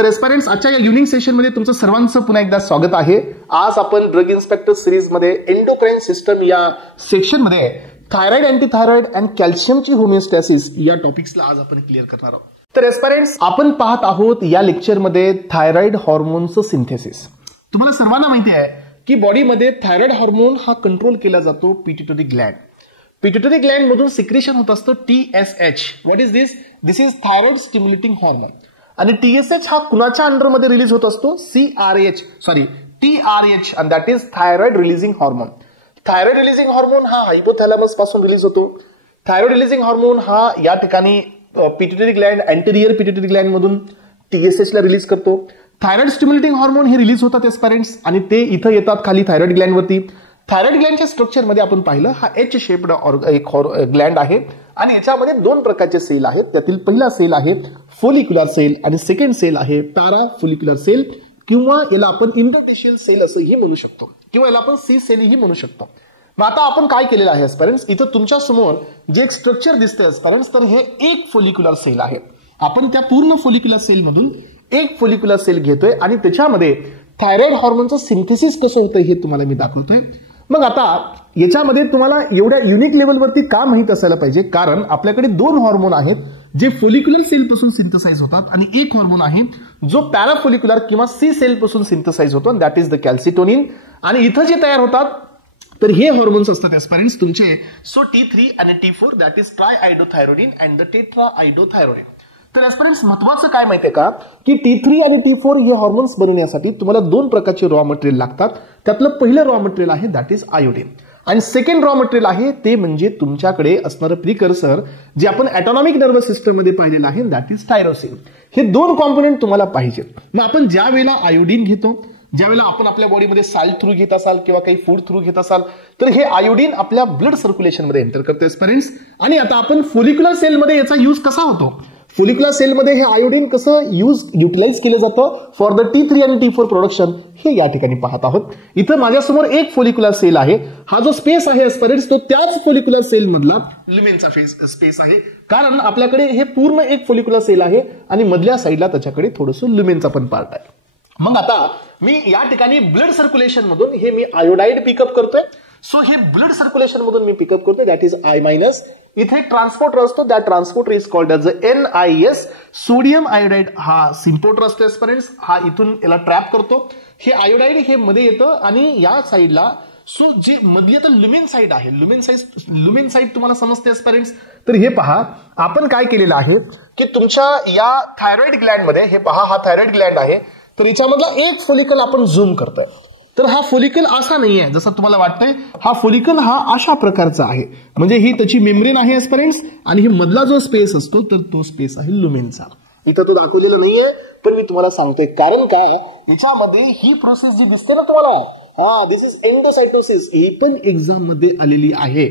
तर एस्पायरंट्स, आजच्या या युनिक सेशन मध्ये तुमचं सर्वांचं पुन्हा एकदा स्वागत आहे. आज आपण ड्रग इन्स्पेक्टर सिरीज मध्ये एंडोक्राइन सिस्टम या सेक्शन मध्ये थायरॉइड, अँटीथायरॉइड अँड कॅल्शियमची होमिओस्टॅसिस या टॉपिक्सला आज आपण क्लिअर करणार आहोत. तर एस्पायरंट्स, आपण पाहत आहोत या लेक्चर मध्ये थायरॉइड हॉर्मोनचं सिंथेसिस. तुम्हाला सर्वांना माहिती आहे की बॉडीमध्ये थायरॉइड हार्मोन हा कंट्रोल केला जातो पिट्युटरी ग्लॅन्ड. पिट्युटरी ग्लॅन्ड मधून सिक्रेशन होत असतं TSH. What is this? This is thyroid stimulating hormone. आणि TSH हा कुणाच्या अंडरमध्ये रिलीज होत असतो? TRH, and that is thyroid releasing hormone. Thyroid releasing hormone हा हायपोथॅलॅमस पासून रिलीज होतो. थायरॉइड रिलीजिंग हार्मोन हा या ठिकाणी पिट्युटरी ग्लॅन्ड, अँटेरियर पिट्युटरी ग्लॅन्ड मधून TSH ला रिलीज करतो. थायरॉइड स्टिम्युलेटिंग हार्मोन हे रिलीज होतात एस्पायरंट्स आणि ते इथं येतात खाली थायरॉइड ग्लॅन्ड वरती. थायरॉइड ग्लॅन्डच्या स्ट्रक्चर मध्ये आपण पाहिलं हा H शेप्ड एक ग्लॅन्ड आहे आणि याच्यामध्ये दोन प्रकारचे सेल आहेत. त्यातील पहिला सेल आहे फोलिक्युलर सेल आणि सेकंड सेल आहे पॅरा फोलिक्युलर सेल, किंवा याला आपण इंटरस्टिशियल सेल असंही म्हणू शकतो, किंवा याला आपण सी सेलही म्हणू शकतो. मग आता आपण काय केलेलं आहे एस्पायरंट्स, इथं तुमच्या समोर जे एक स्ट्रक्चर दिसते एस्पायरंट्स, तर हे एक फोलिक्युलर सेल आहे. आपण त्या पूर्ण फोलिक्युलर सेल मधून एक फोलिक्युलर सेल घेतोय आणि त्याच्यामध्ये थायरॉइड हार्मोनचं सिंथेसिस कसं होतं हे तुम्हाला मी दाखवतोय. मग आता याच्यामध्ये तुम्हाला एवढ्या युनिक लेवलवरती का माहित असायला पाहिजे, कारण आपल्याकडे दोन हार्मोन आहेत जे फोलिक्युलर सेल पासून सिंथेसाइज होतात आणि एक हार्मोन आहे जो पॅराफोलिक्युलर किंवा सी सेल पासून सिंथेसाइज होतो, दॅट इज द कॅल्सिटोनिन. आणि इथं जे तयार होतात तर हे हार्मोन्स असतात एस्पायरंट्स तुमचे T3 आणि T4, that is triiodothyronine and the tetraiodothyronine. तर एस्पायरंट्स, महत्वाचं काय माहितीये का की T3 आणि T4 हे हार्मोन्स बनवण्यासाठी तुम्हाला दोन प्रकारचे रॉ मटेरियल लागतात. त्यातलं पहिलं रॉ मटेरियल आहे दॅट इज आयोडीन, आणि सेकंड रॉ मटेरियल आहे ते म्हणजे तुमच्याकडे असणारं प्रिकर्सर जे आपण ऑटोनॉमिक नर्वस सिस्टम मध्ये पाहिलेलं आहे, दॅट इज थायरोसिन. हे दोन कॉम्पोनंट तुम्हाला पाहिजेत. मग आपण ज्या वेळेला आयोडीन घेतो, ज्यावेळेला आपण आपल्या बॉडीमध्ये साल्ट थ्रू घेत असाल किंवा काही फूड थ्रू घेत असाल, तर हे आयोडीन आपल्या ब्लड सर्क्युलेशन मध्ये एंटर करते एस्पायरंट्स. आणि आता आपण फोलिक्युलर सेलमध्ये याचा यूज कसा होतो, फोलिक्युलर सेलमध्ये हे आयोडीन कसं युटिलाइज केलं जातं फॉर द T3 आणि T4 प्रोडक्शन, हे या ठिकाणी पाहत आहोत. इथं माझ्यासमोर एक फोलिक्युलर सेल आहे. हा जो स्पेस आहे एस्पायरंट्स तो त्याच फोलिक्युलर सेल मधला ल्युमेनचा स्पेस आहे, कारण आपल्याकडे हे पूर्ण एक फोलिक्युलर सेल आहे आणि मधल्या साईडला त्याच्याकडे थोडंसं ल्युमेनचा पण पार्ट आहे. मग आता मी या ठिकाणी ब्लड सर्क्युलेशन मधून हे मी आयोडाइड पिकअप करतोय. सो हे ब्लड सर्क्युलेशन मधून मी पिकअप करतोय, दॅट इज I-. इथे एक ट्रान्सपोर्टर असतो, that transporter is called as NIS. Sodium iodide हा सिम्पोर्टर असतो एस्पायरंट्स, हा इथून याला ट्रॅप करतो. हे आयोडाइड हे मध्ये येतं आणि या साईडला सो जे मध्ये आता ल्युमेन साइड आहे, ल्युमेन साइड तुम्हाला समजते एस्पायरंट्स. तर हे पहा आपण काय केलेलं आहे की तुमच्या या थायरॉइड ग्लॅन्ड मध्ये, हे पहा हा थायरॉइड ग्लॅन्ड आहे, तर याच्यामधला एक फोलिकल आपण झूम करतोय. तर हा फोलिकल असा नाहीये जसं तुम्हाला वाटतंय, हा फोलिकल हा अशा प्रकारचा आहे, म्हणजे ही त्याची मेम्ब्रेन आहे एस्पायरंट्स आणि ही मधला जो स्पेस असतो तर तो स्पेस आहे ल्युमेनचा. इथं तो दाखवलेला नाहीये पण मी तुम्हाला सांगतोय, कारण काय याच्यामध्ये ही प्रोसेस जी दिसते ना तुम्हाला, दिस इज एंडोसायटोसिस, ही पण एक्झाम मध्ये आलेली आहे.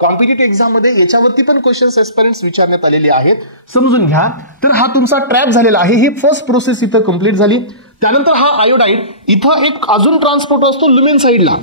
कॉम्पिटिटिव्ह एक्झाम मध्ये याच्यावरती पण क्वेश्चन्स एस्पायरंट्स विचारण्यात आलेले आहेत, समजून घ्या. तर हा तुमचा ट्रॅप झालेला आहे, ही फर्स्ट प्रोसेस इथं कंप्लीट झाली. त्यानंतर हा आयोडाइड इथं एक अजून ट्रान्सपोर्टर असतो ल्युमेन साइडला,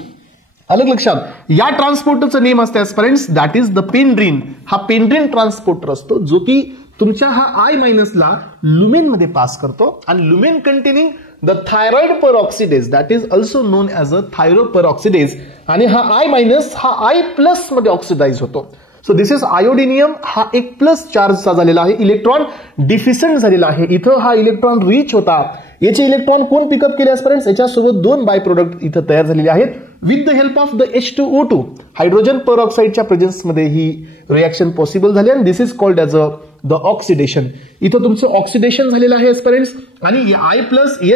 अलग लक्षात. या ट्रान्सपोर्टरचं नेम असते एस्पायरंट्स दॅट इज द पेनड्रिन. हा पेनड्रिन ट्रान्सपोर्टर असतो जो की तुमच्या हा I- ला ल्युमेन मध्ये पास करतो आणि lumen containing the thyroid peroxidase, that is also known as a thyroperoxidase. आणि हा I- हा I+ मध्ये ऑक्सिडाइज होतो. So this is iodinium. हा एक प्लस चार्जचा झालेला आहे, इलेक्ट्रॉन डिफिशियंट झालेला आहे. इथं हा इलेक्ट्रॉन रीच होता, याचे इलेक्ट्रॉन कोण पिकअप केले एस्पायरंट्स, याच्यासोबत दोन बाय प्रोडक्ट इथं तयार झालेले आहेत with the help of the H2O2. Hydrogen पेरऑक्साइडच्या प्रेझेन्स मध्ये ही रिएक्शन पॉसिबल झाली आणि this is called as a the oxidation. इथं तुमचं ऑक्सिडेशन झालेलं आहे एस्पायरंट्स. आणि I+,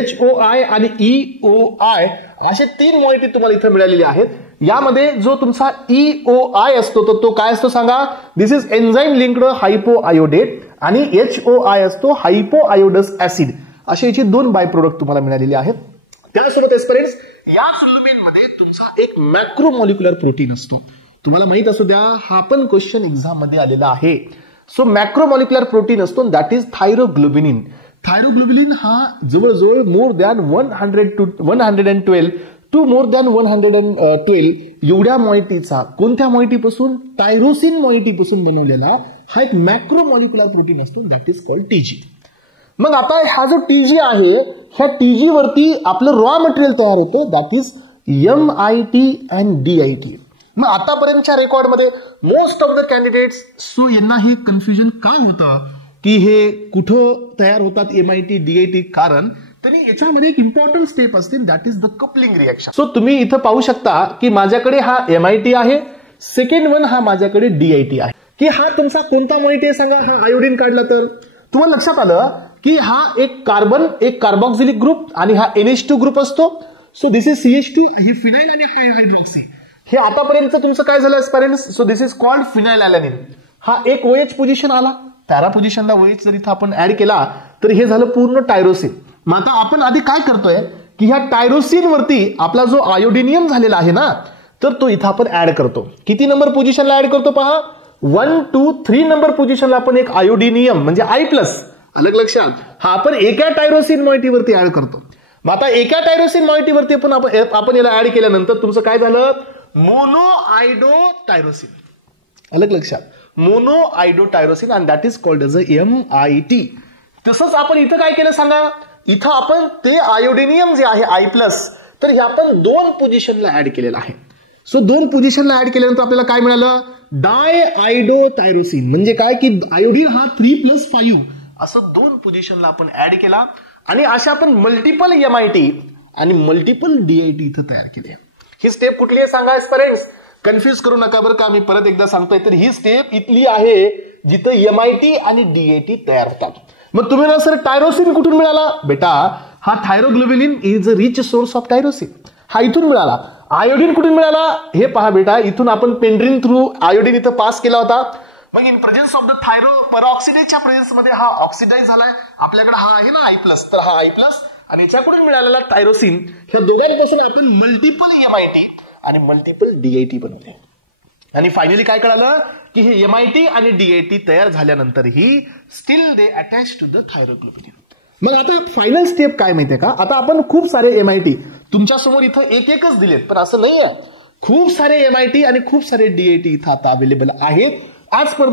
HOI आणि EOI असे तीन मॉलिक्युल तुम्हाला इथं मिळालेले आहेत. यामध्ये जो तुमचा EOI असतो तर तो काय असतो सांगा, दिस इज एन्झाईम लिंक्ड हायपोआयोडेट आणि HOI असतो हायपोआयोडस ऍसिड. असे याचे दोन बाय प्रोडक्ट तुम्हाला मिळालेले आहेत. त्यासोबत एस्पायरंट्स याच ल्युमेन मध्ये तुमचा एक मॅक्रोमॉलिक्युलर प्रोटीन असतो. तुम्हाला माहित असू द्या, हा पण क्वेश्चन एक्झाम मध्ये आलेला आहे. सो मॅक्रोमॉलिक्युलर प्रोटीन असतो दॅट इज थायरोग्लोबिनिन. थायरोग्लोबिनिन हा जवळजवळ more than 112 to more than 112 एवढ्या मॉइटीचा, कोणत्या मॉइटीपासून, टायरोसिन मॉइटीपासून बनवलेला हा एक मॅक्रोमॉलिक्युलर प्रोटीन असतो दॅट इज कॉल्ड TG. मग आता हा जो टीजी आहे, ह्या टीजी वरती आपलं रॉ मटेरियल तयार होतं, that is MIT and DIT. मग आतापर्यंतच्या रेकॉर्डमध्ये most of the candidates, so यांना हे कन्फ्युजन काय होतं की हे कुठं तयार होतात MIT DIT, कारण तरी याच्यामध्ये एक इम्पॉर्टंट स्टेप असते, that is the coupling reaction. So तुम्ही इथं पाहू शकता की माझ्याकडे हा MIT आहे, सेकंड वन हा माझ्याकडे DIT आहे. की हा तुमचा कोणता मॉइट आहे सांगा, हा आयोडीन काढला तर तुम्हाला लक्षात आलं की हा एक कार्बन, एक कार्बॉक्सिलिक ग्रुप आणि हा NH2 ग्रुप असतो. सो दिस इज CH2, हे फिनाइल आणि हायड्रॉक्सी. हे आतापर्यंत तुमचं काय झालं parents, so this is called phenylalanine. हा एक OH पोझिशन आला, पॅरा पोझिशनला OH जर इथं आपण ऍड केला तर हे झालं पूर्ण टायरोसिन. मग आता आपण आधी काय करतोय की ह्या टायरोसिन वरती आपला जो आयोडिनियम झालेला आहे ना, तर तो इथं आपण ऍड करतो. किती नंबर पोझिशनला ऍड करतो पहा, 1, 2, 3 नंबर पोझिशनला आपण एक आयोडिनियम म्हणजे I+, अलग लक्षात, हा आपण एका टायरोसिन मॉइटीवरती ऍड करतो. मग आता एका टायरोसिन मॉइटीवरती आपण याला ऍड केल्यानंतर तुमचं काय झालं, मोनो आयडो टायरोसिन, अलग लक्षात, monoiodotyrosine, and that is called as MIT. तसंच आपण इथं काय केलं सांगा, इथं आपण ते आयोडिनियम जे आहे I+, तर हे आपण 2 पोझिशनला ऍड केलेलं आहे. सो 2 पोझिशनला ऍड केल्यानंतर आपल्याला काय मिळालं, डाय आयडो टायरोसिन. म्हणजे काय की आयोडीन हा 3+5 असं 2 पोझिशनला आपण ऍड केला, आणि अशा आपण मल्टिपल MIT आणि मल्टिपल DIT इथं तयार केले. ही स्टेप कुठली आहे सांगा फ्रेंड्स, कन्फ्युज करू नका बरं का, मी परत एकदा सांगतोय. तर ही स्टेप इथली आहे जिथं MIT आणि DIT तयार होतात. मग तुम्ही ना सर टायरोसिन कुठून मिळाला, बेटा हा thyroglobulin is a rich source of tyrosine, हा इथून मिळाला. आयोडीन कुठून मिळाला, हे पहा बेटा, इथून आपण पेंड्रिन थ्रू आयोडीन इथं पास केला होता. मग in presence of the thyro परऑक्सिडेजच्या प्रेझेन्स मध्ये हा ऑक्सिडाइज झालाय. आपल्याकडे हा आहे ना I+, तर हा I+, आणि याच्याकडून मिळालेला टायरोसिन, ह्या दोघांपासून आपण मल्टिपल MIT आणि मल्टिपल DIT बनवले. आणि फायनली काय कळालं की हे MIT आणि DIT तयार झाल्यानंतर ही still they attach to the thyroglobulin. मग आता फायनल स्टेप काय माहितीये का, आता आपण खूप सारे MIT तुमच्या समोर इथं एकच दिलेत, पण असं नाहीये, खूप सारे MIT आणि खूप सारे DIT इथं आता अवेलेबल आहेत as per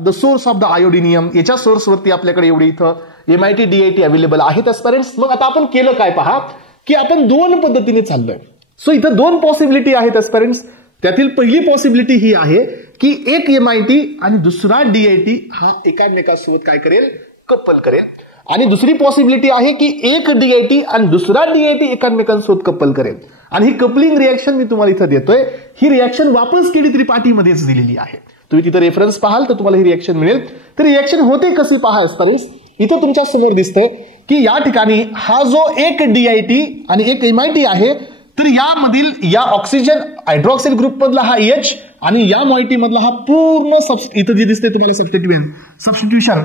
the source of the iodinium. याच्या सोर्स वरती आपल्याकडे एवढे इथं MIT DIT अवेलेबल आहेत एस्पिरंट्स. मग आता आपण केलं काय पहा, की आपण 2 पद्धतीने चाललोय. सो इथं 2 पॉसिबिलिटी आहेत एस्पिरंट्स. त्यातील पहिली पॉसिबिलिटी ही आहे की एक MIT आणि दुसरा DIT हा एकामेकांसोबत काय करेल, कपल करेल. आणि दुसरी पॉसिबिलिटी आहे की एक DIT आणि दुसरा DIT एकामेकांसोबत कपल करेल. आणि ही कपलिंग रिएक्शन मी तुम्हाला इथं देतोय, ही रिएक्शन वापस केली त्रिपाठीमध्येच दिलेली आहे. तुम्ही तिथं रेफरन्स पाहाल तर तुम्हाला ही रिएक्शन मिळेल. तर रिएक्शन होते कशी पहा असताना, इथं तुमच्या समोर दिसतंय की या ठिकाणी हा जो एक DIT आणि एक MIT आहे, तर यामधील या ऑक्सिजन हायड्रॉक्सिल ग्रुप मधला हा H आणि या मॉइटी मधला हा पूर्ण इथं जे दिसतंय तुम्हाला सबस्टिट्यूशन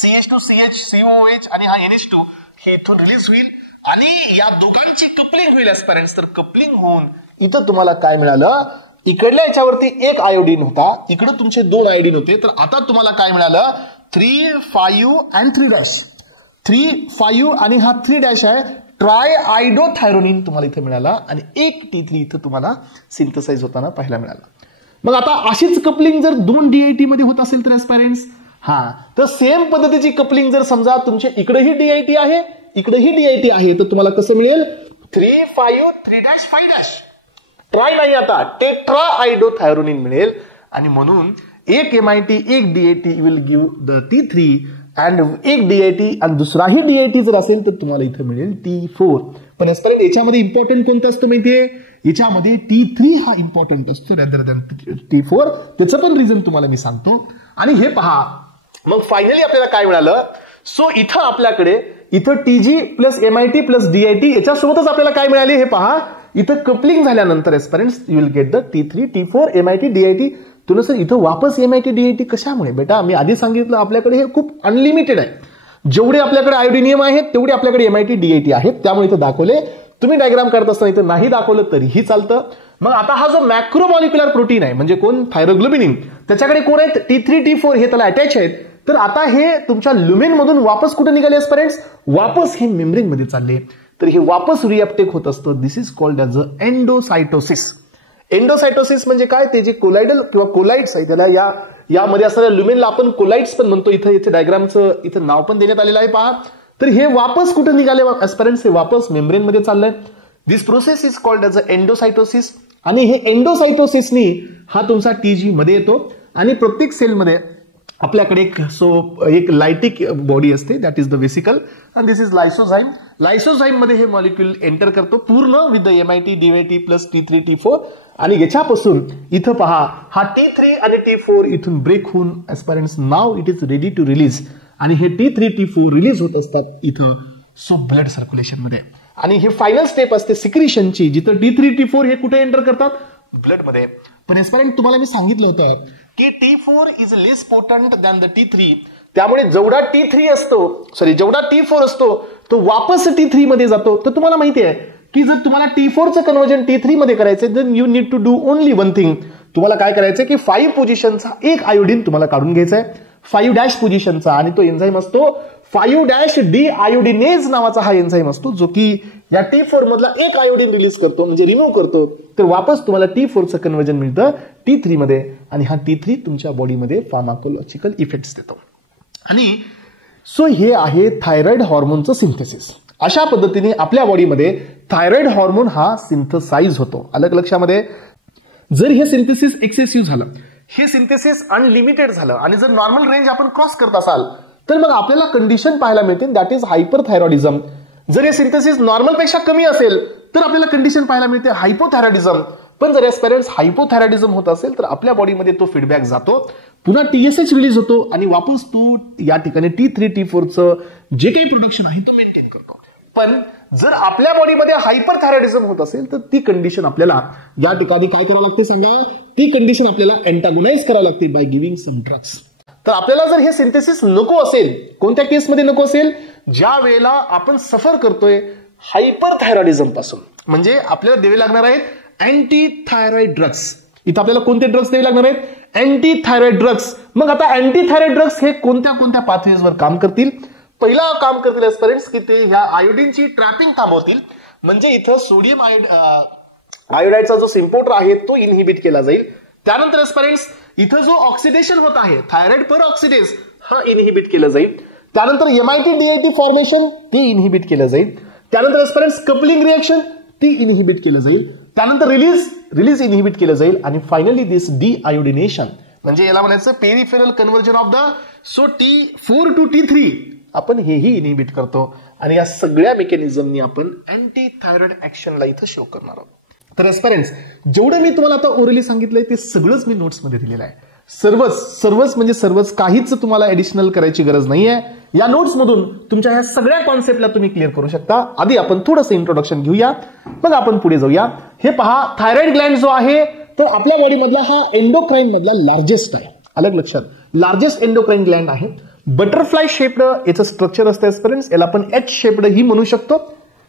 CH2CH COOH आणि हा NH2 हे इथून रिलीज होईल आणि या दोघांची कपलिंग होईल एस्पिरंट्स. तर कपलिंग होऊन इथं तुम्हाला काय मिळालं, इकडल्या याच्यावरती एक आयोडीन होता, इकडे तुमचे 2 आयोडीन होते. तर आता तुम्हाला काय मिळालं, 3, 5 and 3'. 3, 5 आणि हा 3' आहे, ट्राय आयडोथायरोनिन तुम्हाला इथे मिळाला आणि एक T3 इथं तुम्हाला सिंथसाइज होताना पाहायला मिळाला. मग आता अशीच कपलिंग जर 2 DIT मध्ये होत असेल तर एस्पिरंट्स, तर सेम पद्धतीची कपलिंग जर समजा तुमच्या इकडेही DIT आहे, इकडेही DIT आहे, तर तुम्हाला कसं मिळेल, 3, 5, 3', 5'. ट्राय नाही, आता टेट्रा आयडोथायरोनिन मिळेल. आणि म्हणून एक MIT एक DIT will give the T3 and एक DIT आणि दुसराही DIT जर असेल तर तुम्हाला इथं मिळेल T4. पण याच्यामध्ये इम्पॉर्टंट कोणतं असतं माहितीये, याच्यामध्ये T3 हा इम्पॉर्टंट असतो रॅदर दॅन T4. त्याचं पण रिझन तुम्हाला मी सांगतो. आणि हे पहा, मग फायनली आपल्याला काय मिळालं, सो इथं आपल्याकडे इथं TG plus MIT plus DIT याच्यासोबतच आपल्याला काय मिळाले हे पहा, इथं कपलिंग झाल्यानंतर aspirants you will get the T3, T4, MIT, DIT. तुला सर इथं वापस MIT DIT कशामुळे, बेटा मी आधी सांगितलं आपल्याकडे हे खूप अनलिमिटेड आहे. जेवढे आपल्याकडे आयोडिनियम आहेत तेवढे आपल्याकडे MIT DIT आहेत, त्यामुळे इथं दाखवले. तुम्ही डायग्राम करत असताना इथं नाही दाखवलं तरीही चालतं. मग आता हा जो मॅक्रोमॉलिक्युलर प्रोटीन आहे म्हणजे कोण, थायरोग्लोबिनिन, त्याच्याकडे कोण आहेत, T3, T4 हे त्याला अटॅच आहेत. तर आता हे तुमच्या लुमेन मधून वापस कुठे निघाले एस्पिरंट्स, वापस हे मेम्ब्रेन मध्ये चालले. तर हे वापस रिअपटेक होत असतं. दिस इज कॉल्ड ॲज अ एंडोसायटोसिस. एंडोसायटोसिस म्हणजे काय, ते जे कोलायडल किंवा कोलाइड्स आहे त्याला यामध्ये असणाऱ्या ल्युमेनला आपण कोलाइट्स पण म्हणतो. इथे डायग्रामचं इथं नाव पण देण्यात आलेलं आहे पहा. तर हे वापस कुठे निघाले ऍस्पिरंट्स, हे वापस मेम्ब्रेन मध्ये चाललंय. This process is called as a endocytosis. आणि हे एंडोसायटोसिसनी हा तुमचा टीजी मध्ये येतो आणि प्रत्येक सेलमध्ये आपल्याकडे एक लायटिक बॉडी असते, that is the vesicle, and this is lysozyme. Lysozyme मध्ये हे मॉलिक्यूल एंटर करतो पूर्ण with the MIT DYT plus T3 T4. आणि याच्यापासून इथं पहा हा T3 आणि T4 इथून ब्रेक होऊन aspirants now it is ready to release. आणि हे T3 T4 रिलीज होत असतात इथं ब्लड सर्क्युलेशन मध्ये. आणि हे फायनल स्टेप असते सिक्रिशनची, जिथं T3 T4 हे कुठे एंटर करतात, ब्लड मध्ये. पण ऍस्पिरंट तुम्हाला मी सांगितलं होतं की T4 is less potent than the T3. त्यामुळे जेवढा T4 असतो तो वापस T3 मध्ये जातो. तर तुम्हाला माहिती आहे की जर तुम्हाला T4चं कन्वर्जन T3 मध्ये करायचं then you need to do only one thing. तुम्हाला काय करायचंय की 5 पोझिशनचा एक आयोडीन तुम्हाला काढून घ्यायचा आहे, 5' पोझिशनचा, आणि तो एन्झाईम असतो 5' डिआयोडिनेज नावाचा हा एन्झाईम असतो, जो की या T4 मधला एक आयोडीन रिलीज करतो, म्हणजे रिमूव्ह करतो. तर वापस तुम्हाला T4चं कन्वर्जन मिळतं T3 मध्ये, आणि हा T3 तुमच्या बॉडीमध्ये फार्माकोलॉजिकल इफेक्ट्स देतो. आणि सो हे आहे थायरॉइड हॉर्मोनचं सिंथेसिस. अशा पद्धतीने आपल्या बॉडीमध्ये थायरॉइड हॉर्मोन हा सिंथसाइज होतो. अलग लक्षामध्ये, जर हे सिंथेसिस एक्सेसिव्ह झालं, हे सिंथेसिस अनलिमिटेड झालं, आणि जर नॉर्मल रेंज आपण क्रॉस करत असाल तर मग आपल्याला कंडिशन पाहायला मिळते, दॅट इज हायपरथायरॉइडिझम. जर हे सिंथेसिस नॉर्मल पेक्षा कमी असेल तर आपल्याला कंडिशन पाहायला मिळते हायपोथायरॉइडिझम. पण जर ऍस्पिरंट्स हायपोथायरॉइडिझम होत असेल तर आपल्या बॉडीमध्ये तो फीडबॅक जातो, पुन्हा TSH रिलीज होतो, आणि वापस तो या ठिकाणी T3 T4चं जे काही प्रोडक्शन आहे तो मेंटेन करतो. पण जर आपल्या बॉडीमध्ये हायपरथायरॉइडिझम होत असेल तर ती कंडिशन आपल्याला या ठिकाणी काय करावं लागते सांगा, ती कंडिशन आपल्याला अँटागोनाइज करावं लागते बाय गिव्हिंग सम ड्रग्स. तर आपल्याला जर हे सिंथेसिस नको असेल, कोणत्या केसमध्ये नको असेल, ज्या वेळेला आपण सफर करतोय हायपरथायरॉइडिझम पासून, म्हणजे आपल्याला द्यावे लागणार आहेत अँटी थायरॉइड ड्रग्स. इथं आपल्याला कोणते ड्रग्स द्यावे लागणार आहेत, अँटी थायरॉइड ड्रग्स. मग आता अँटी थायरॉइड ड्रग्स हे कोणत्या कोणत्या पाथवेजवर काम करतील. पहिला काम करतील ऍस्पिरंट्स की ते ह्या आयोडीनची ट्रॅपिंग थांबवतील, म्हणजे इथं सोडियम आयोडाइडचा जो सिम्पोर्टर आहे तो इनहिबिट केला जाईल. त्यानंतर ऍस्पिरंट्स इथं जो ऑक्सिडेशन होत आहे थायरॉइड पर ऑक्सिडेज हा इनहिबिट केलं जाईल. त्यानंतर MIT DIT फॉर्मेशन ते इनहिबिट केलं जाईल. त्यानंतर ऍस्पिरंट्स कपलिंग रिएक्शन ती इनहिबिट केलं जाईल. त्यानंतर रिलीज इनहिबिट केलं जाईल. आणि फायनली दिस डिआयोडिनेशन, म्हणजे याला म्हणायचं peripheral conversion of the T4 to T3 आपण हेही इनहिबिट करतो. आणि या सगळ्या मेकॅनिझमनी आपण अँटी थायरॉइड ऍक्शनला इथं शो करणार आहोत. तर ऍस्पिरंट्स जेवढं मी तुम्हाला आता ओरली सांगितलंय ते सगळंच मी नोट्समध्ये दिलेलं आहे. सर्वच म्हणजे सर्वच, काहीच तुम्हाला ऍडिशनल करायची गरज नाहीये. या नोट्स मधून तुमच्या ह्या सगळ्या कॉन्सेप्टला तुम्ही क्लिअर करू शकता. आधी आपण थोडंसं इंट्रोडक्शन घेऊया, मग आपण पुढे जाऊया. हे पहा, थायरॉइड ग्लँड जो आहे तो आपल्या बॉडीमधला हा एंडोक्राइन मधला लार्जेस्ट आहे. अलग लक्षात, लार्जेस्ट एंडोक्राइन ग्लँड आहे. बटरफ्लाय शेप्ड याचं स्ट्रक्चर असतं ऍस्पिरंट्स, याला आपण H शेप्ड ही म्हणू शकतो.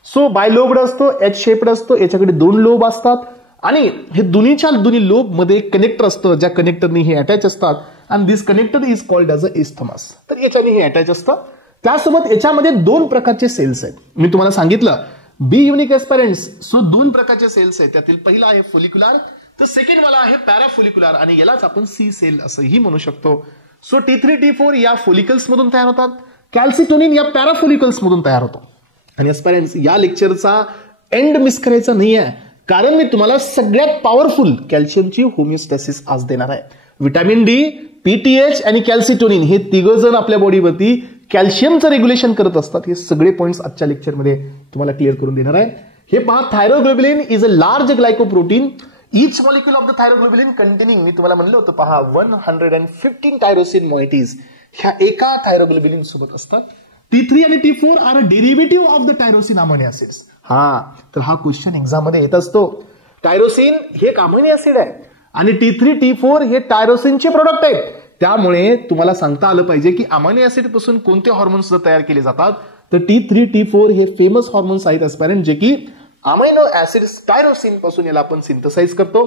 सो बायलोब्ड असतो, H शेप्ड असतो, याच्याकडे 2 लोब असतात, आणि हे दोन्ही लोब मध्ये कनेक्टर असतं, ज्या कनेक्टरनी हे अटॅच असतात. आणि this connector is called as a isthmus. तर याच्याने हे अटॅच असतं. त्यासोबत याच्यामध्ये 2 प्रकारचे सेल्स आहेत. मी तुम्हाला सांगितलं बी युनिक ऍस्पिरंट्स. सो 2 प्रकारचे सेल्स आहेत. त्यातील पहिला आहे फोलिक्युलर, तर सेकंड वाला आहे पॅराफोलिक्युलर, आणि यालाच आपण C सेल असंही म्हणू शकतो. सो T3 T4 या फोलिकल्स मधून तयार होतात, कॅल्सिटोनिन या पॅराफोलिकल्स मधून तयार होतो. आणि ऍस्पिरंट्स या लेक्चरचा एंड मिस करायचा नाहीये, कारण मी तुम्हाला सगळ्यात पॉवरफुल कॅल्शियमची होमिओस्टॅसिस आज देणार आहे. व्हिटॅमिन D, PTH आणि कॅल्सिटोनिन हे तिघजण आपल्या बॉडीवरती कॅल्शियमचं रेग्युलेशन करत असतात. हे सगळे पॉइंट्स आजच्या लेक्चरमध्ये तुम्हाला क्लिअर करून देणार आहे. हे पहा, thyroglobulin is a large glycoprotein. Each molecule of the thyroglobulin containing, मी तुम्हाला म्हणलं होतं पहा, 115 टायरोसिन मॉइटीज ह्या एका थायरोग्लोबुलिन सोबत असतात. T3 आणि T4 are a derivative of the tyrosine amino acids. तर हा क्वेश्चन एक्झाम मध्ये येत असतो. टायरोसिन हे एक अमायनो ऍसिड आहे आणि T3 T4 हे टायरोसिनचे प्रोडक्ट आहेत. त्यामुळे तुम्हाला सांगता आलं पाहिजे की अमायनो ऍसिड पासून कोणते हॉर्मोन्स तयार केले जातात. तर T3 T4 हे फेमस हॉर्मोन्स आहेत ऍस्पिरंट, जे की अमायनो ऍसिड टायरोसिन पासून याला आपण सिंथसाइज करतो.